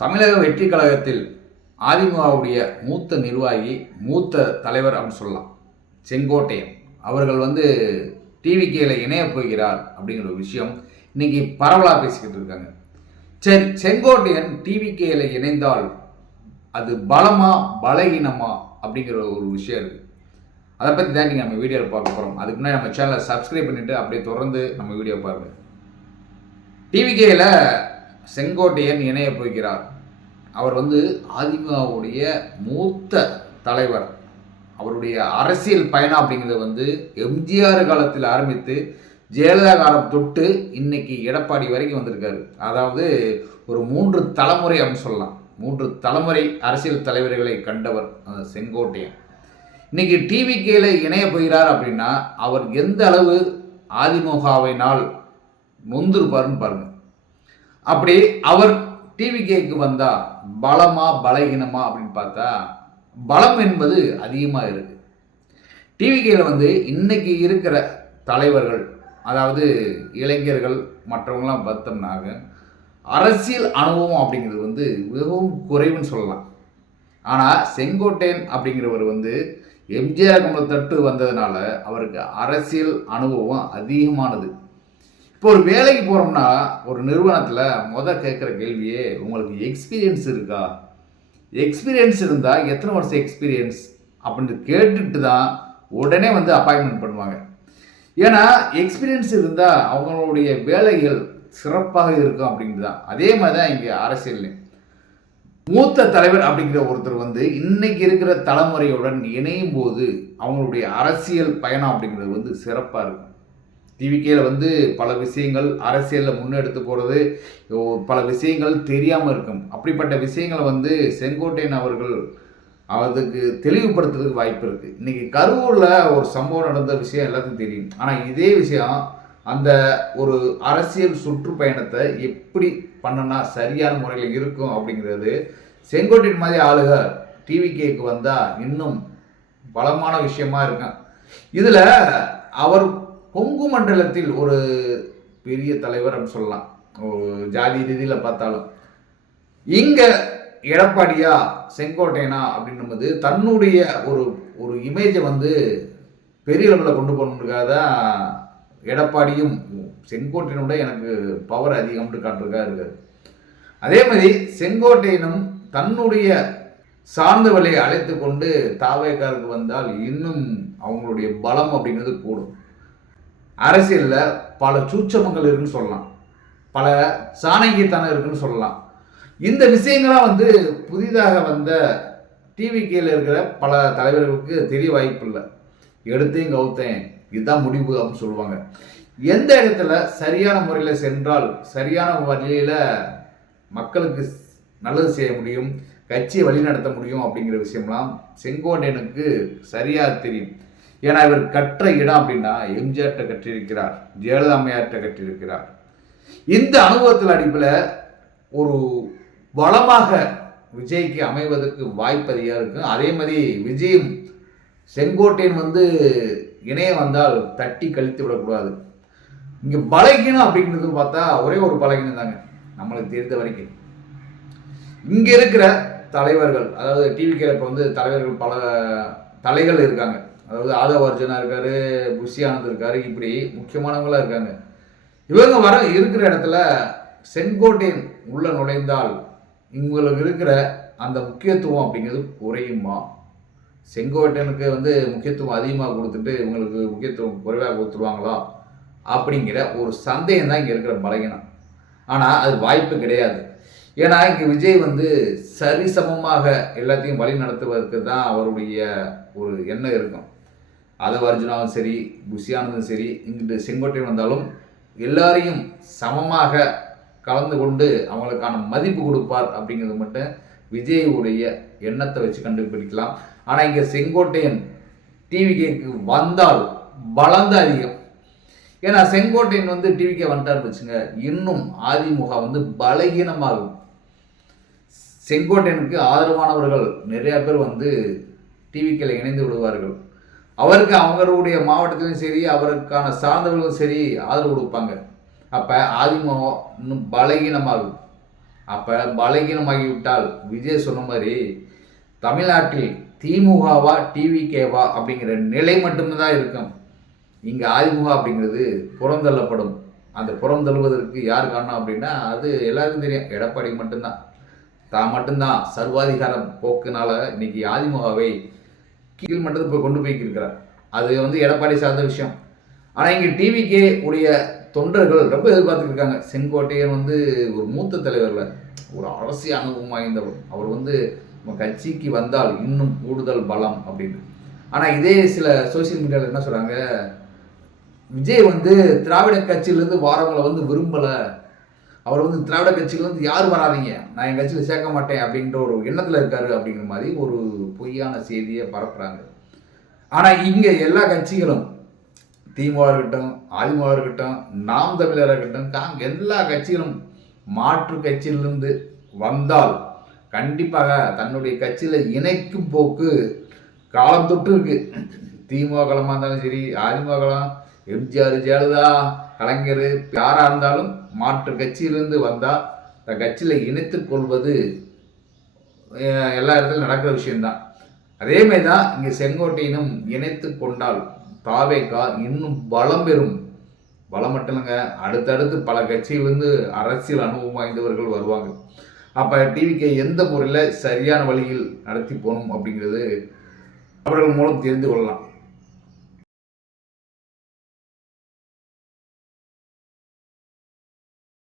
தமிழக வெற்றி கழகத்தில் அதிமுகவுடைய மூத்த நிர்வாகி மூத்த தலைவர் அப்படின்னு சொல்லலாம். செங்கோட்டையன். அவர்கள் வந்து டிவிகேல இணைய போகிறார் அப்படிங்கிற ஒரு விஷயம் இன்னைக்கு பரவலாக பேசிக்கிட்டு இருக்காங்க. சரி செங்கோட்டையன் டிவிகேல இணைந்தால் அது பலமா பலகீனமா அப்படிங்கிற ஒரு விஷயம் இருக்குது அதை பற்றி தான் நீங்கள் நம்ம வீடியோவில் பார்க்க போகிறோம் அதுக்கு முன்னாடி நம்ம சேனலை சப்ஸ்கிரைப் பண்ணிவிட்டு அப்படியே தொடர்ந்து நம்ம வீடியோ பாருங்கள் டிவிகேயில் செங்கோட்டையன் இணைய போகிறார். அவர் வந்து அதிமுகவுடைய மூத்த தலைவர். அவருடைய அரசியல் பயணம் அப்படிங்கிறது வந்து எம்ஜிஆர் காலத்தில் ஆரம்பித்து ஜெயலலிதா காலம் தொட்டு இன்னைக்கு எடப்பாடி வரைக்கும் வந்திருக்காரு. அதாவது ஒரு மூன்று தலைமுறை அப்படின்னு சொல்லலாம். மூன்று தலைமுறை அரசியல் தலைவர்களை கண்டவர் அந்த செங்கோட்டையன். இன்னைக்கு டிவி கேல இணைய போகிறார் அப்படின்னா அவர் எந்த அளவு அதிமுகவினால் நொந்திருப்பாருன்னு பாருங்க. அப்படி அவர் டிவிகேக்கு வந்தா பலமா பலகீனமா அப்படின்னு பார்த்தா பலம் என்பது அதிகமாக இருக்கு. டிவிகேயில் வந்து இன்னைக்கு இருக்கிற தலைவர்கள் அதாவது இளைஞர்கள் மற்றவங்களாம் பார்த்தோம்னாங்க அரசியல் அனுபவம் அப்படிங்கிறது வந்து மிகவும் குறைவுன்னு சொல்லலாம். ஆனால் செங்கோட்டையன் அப்படிங்கிறவர் வந்து எம்ஜிஆர் கமல தட்டு வந்ததுனால அவருக்கு அரசியல் அனுபவம் அதிகமானது. இப்போ ஒரு வேலைக்கு போகிறோம்னா ஒரு நிறுவனத்தில் முதல் கேட்குற கேள்வியே உங்களுக்கு எக்ஸ்பீரியன்ஸ் இருக்கா? எக்ஸ்பீரியன்ஸ் இருந்தால் எத்தனை வருஷம் எக்ஸ்பீரியன்ஸ் அப்படின்ட்டு கேட்டுட்டு தான் உடனே வந்து அப்பாயின்மெண்ட் பண்ணுவாங்க. ஏன்னா எக்ஸ்பீரியன்ஸ் இருந்தால் அவங்களுடைய வேலைகள் சிறப்பாக இருக்கும் அப்படின்ட்டு தான் அதே மாதிரி தான் இங்கே அரசியல் மூத்த தலைவர் அப்படிங்கிற ஒருத்தர் வந்து இன்னைக்கு இருக்கிற தலைமுறையுடன் இணையும் போது அவங்களுடைய அரசியல் பயணம் அப்படிங்கிறது வந்து சிறப்பாக இருக்கும். டிவிகேல வந்து பல விஷயங்கள் அரசியலில் முன்னெடுத்து போகிறது பல விஷயங்கள் தெரியாமல் இருக்கும். அப்படிப்பட்ட விஷயங்களை வந்து செங்கோட்டையன் அவர்கள் அதுக்கு தெளிவுபடுத்துறதுக்கு வாய்ப்பு இருக்குது இன்றைக்கி கரூரில் ஒரு சம்பவம் நடந்த விஷயம் எல்லாத்துக்கும் தெரியும். ஆனால் இதே விஷயம் அந்த ஒரு அரசியல் சுற்றுப்பயணத்தை எப்படி பண்ணனா சரியான முறையில் இருக்கும் அப்படிங்கிறது செங்கோட்டையின் மாதிரி ஆளுக டிவிகேக்கு வந்தால் இன்னும் பலமான விஷயமா இருக்கும் இதில் அவர் கொங்கு மண்டலத்தில் ஒரு பெரிய தலைவர் அப்படின்னு சொல்லலாம். ஜாதி ரீதியில் பார்த்தாலும். இங்கே எடப்பாடியா செங்கோட்டையனா அப்படின்னும்போது தன்னுடைய ஒரு ஒரு இமேஜை வந்து பெரிய லெவலில் கொண்டு போகணுன்றதுக்காக தான் எடப்பாடியும் செங்கோட்டையனோட எனக்கு பவர் அதிகம்னு காட்டுறதுக்காக இருக்காரு அதே மாதிரி செங்கோட்டையனும் தன்னுடைய சார்ந்தவளை அழைத்து கொண்டு தாவேக்காருக்கு வந்தால் இன்னும் அவங்களுடைய பலம் அப்படிங்கிறது கூடும். அரசியலில் பல சூட்சமங்கள் இருக்குன்னு சொல்லலாம். பல சாணக்கியத்தனம் இருக்குன்னு சொல்லலாம். இந்த விஷயங்கள்லாம் வந்து புதிதாக வந்த டிவி கீழே இருக்கிற பல தலைவர்களுக்கு தெரிய வாய்ப்பு இல்லை. எடுத்தேன் கவுத்தேன். இதுதான் முடிவு அப்படின்னு சொல்லுவாங்க. எந்த இடத்துல சரியான முறையில் சென்றால் சரியான வழியில் மக்களுக்கு நல்லது செய்ய முடியும் கட்சியை வழிநடத்த முடியும் அப்படிங்கிற விஷயம்லாம் செங்கோட்டையனுக்கு சரியாக தெரியும். ஏன்னா இவர் கற்ற இடம் அப்படின்னா எம்ஜிஆர்கிட்ட கற்றிருக்கிறார் ஜெயலலிதா அம்மையார்கிட்ட கற்றிருக்கிறார். இந்த அனுபவத்தில் அடிப்பில் ஒரு வளமாக விஜய்க்கு அமைவதற்கு வாய்ப்பு அதிகம் இருக்கும். அதே மாதிரி விஜயும் செங்கோட்டையன் வந்து இணைய வந்தால் தட்டி கழித்து விடக்கூடாது. இங்கே பலகீனம் அப்படிங்கிறது பார்த்தா ஒரே ஒரு பலகீனம் தாங்க நம்மளுக்கு தெரிந்த வரைக்கும். இங்கே இருக்கிற தலைவர்கள் அதாவது டிவி இப்போ வந்து தலைவர்கள் பல தலைகள் இருக்காங்க. அதாவது ஆதவ அர்ஜுனா இருக்காரு புஷி ஆனந்த் இருக்காரு இப்படி முக்கியமானவங்களாம் இருக்காங்க. இவங்க வர இருக்கிற இடத்துல செங்கோட்டையன் உள்ள நுழைந்தால் இவங்களுக்கு இருக்கிற அந்த முக்கியத்துவம் அப்படிங்கிறது குறையுமா? செங்கோட்டையனுக்கு வந்து முக்கியத்துவம் அதிகமாக கொடுத்துட்டு இவங்களுக்கு முக்கியத்துவம் குறைவாக கொடுத்துருவாங்களா? அப்படிங்கிற ஒரு சந்தேகம் தான் இங்கே இருக்கிற பலகீனம். ஆனால் அது வாய்ப்பு கிடையாது. ஏன்னா இங்கே விஜய் வந்து சரிசமமாக எல்லாத்தையும் வழி நடத்துவதற்கு தான் அவருடைய ஒரு எண்ணம் இருக்கும். அதவ அர்ஜுனாவும் சரி புஷியானதும் சரி இங்கிட்டு செங்கோட்டையன் வந்தாலும் எல்லாரையும் சமமாக கலந்து கொண்டு அவங்களுக்கான மதிப்பு கொடுப்பார் அப்படிங்கிறது மட்டும் விஜயுடைய எண்ணத்தை வச்சு கண்டுபிடிக்கலாம். ஆனால் இங்கே செங்கோட்டையன் டிவிகேக்கு வந்தால் பலந்த அதிகம். ஏன்னா செங்கோட்டையன் வந்து டிவிக்கே வந்துட்டார்னு வச்சுங்க இன்னும் அதிமுக வந்து பலகீனமாகும். செங்கோட்டையனுக்கு ஆதரவானவர்கள் நிறைய பேர் வந்து டிவிக்கில் இணைந்து விடுவார்கள். அவருக்கு அவங்களுடைய மாவட்டத்திலும் சரி அவருக்கான சார்ந்தவர்களும் சரி ஆதரவு கொடுப்பாங்க. அப்போ ஆதிமுகம் இன்னும் பலகீனமாகும். அப்போ பலகீனமாகிவிட்டால் விஜய் சொன்ன மாதிரி தமிழ்நாட்டில் திமுகவா டிவிகேவா அப்படிங்கிற நிலை மட்டும்தான் இருக்கும். இங்கே அதிமுக அப்படிங்கிறது புறந்தள்ளப்படும் அந்த புறந்தள்ளுவதற்கு யார் காரணம் அப்படின்னா அது எல்லாருக்கும் தெரியும். எடப்பாடி மட்டும்தான். தான் மட்டும்தான். சர்வாதிகார போக்குனால இன்னைக்கு அதிமுகவை கீழ் மட்டத்துக்கு போய் கொண்டு போய்க்கிருக்கிறார் அது வந்து எடப்பாடி சார்ந்த விஷயம். ஆனால் இங்கே டிவிக்கே உடைய தொண்டர்கள் ரொம்ப எதிர்பார்த்துருக்காங்க செங்கோட்டையன் வந்து ஒரு மூத்த தலைவரில் ஒரு அரசியல் அனுபவம் வாய்ந்தவர். அவர் வந்து நம்ம கட்சிக்கு வந்தால் இன்னும் கூடுதல் பலம் அப்படின்னு. ஆனால் இதே சில சோஷியல் மீடியாவில் என்ன சொல்கிறாங்க விஜய் வந்து திராவிட கட்சியிலேருந்து வாரவங்களை வந்து விரும்பலை. அவர் வந்து திராவிட கட்சியிலேருந்து யாரும் வராதீங்க. நான் என் கட்சியில் சேர்க்க மாட்டேன் அப்படின்ற ஒரு எண்ணத்தில் இருக்காரு அப்படிங்கிற மாதிரி ஒரு பொய்யான செய்தியை பரப்புகிறாங்க ஆனால் இங்கே எல்லா கட்சிகளும் திமுக இருக்கட்டும் அதிமுக இருக்கட்டும் நாம் தமிழர் இருக்கட்டும் காங் எல்லா கட்சிகளும் மாற்று கட்சியிலிருந்து வந்தால் கண்டிப்பாக தன்னுடைய கட்சியில் இணைக்கும் போக்கு காலம் தொட்டு இருக்குது திமுக களமாக இருந்தாலும் சரி அதிமுக களம் எம்ஜிஆர் ஜெயலலிதா கலைஞர் யாராக இருந்தாலும் மாற்று கட்சியிலிருந்து வந்தால் இந்த கட்சியில் இணைத்து கொள்வது எல்லா இடத்துலையும் நடக்கிற விஷயம்தான். அதேமாரி தான் இங்கே செங்கோட்டையினும் இணைத்து கொண்டால் தாவேக்கா இன்னும் பலம் பெறும். பலம் மட்டும் இல்லைங்க அடுத்தடுத்து பல கட்சியிலிருந்து அரசியல் அனுபவம் வாய்ந்தவர்கள் வருவாங்க. அப்போ டிவிக்கு எந்த முறையில் சரியான வழியில் நடத்தி போகணும் அப்படிங்கிறது அவர்கள் மூலம் தெரிந்து கொள்ளலாம்.